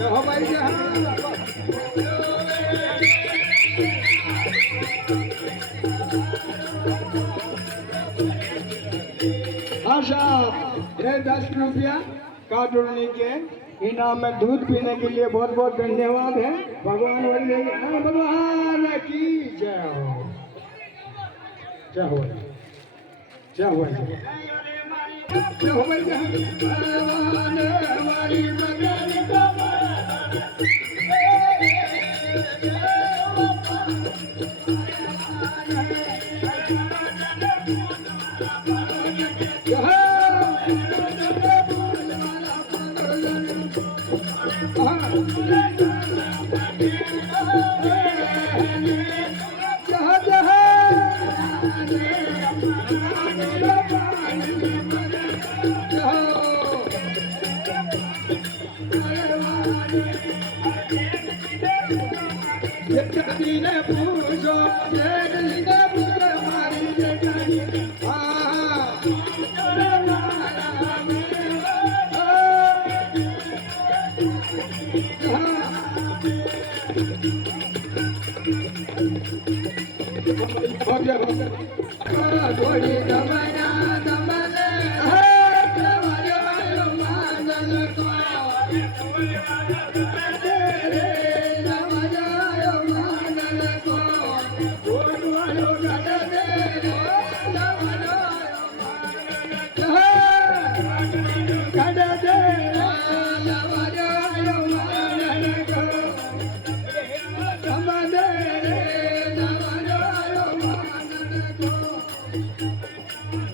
हो भाई आशा ये 10 रुपया कार्टून के इनाम में दूध पीने के लिए बहुत बहुत धन्यवाद है। भगवान की जय हो जय हो जय हो जय हो भाई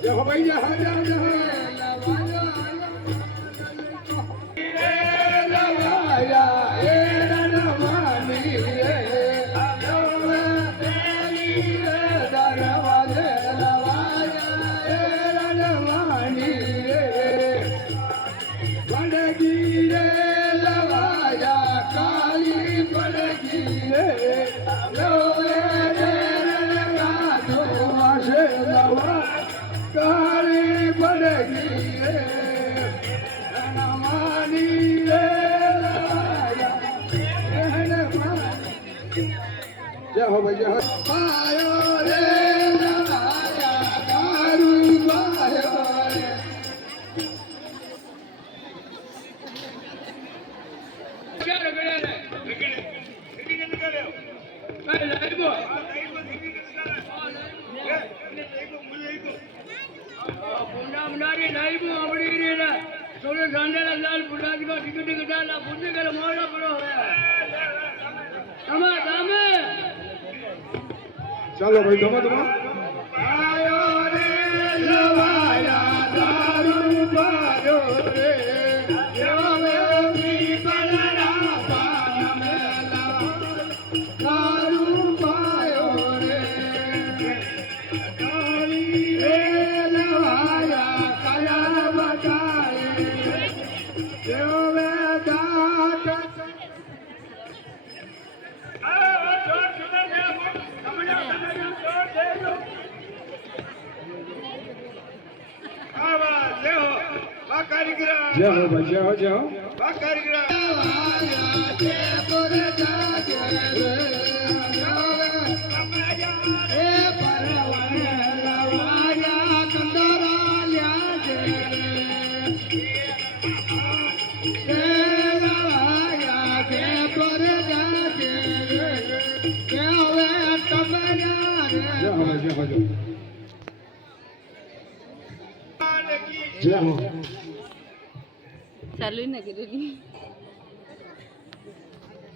जय हो भैया चलो भाई दमा दमा आयो रे लवाया दारू पायो रे योगी बनरा पान मेला दारू पायो रे काली रे लवाया काया बताए योवे दात जय हो भाई जय हो जय हो जय हो चालू ना केलेली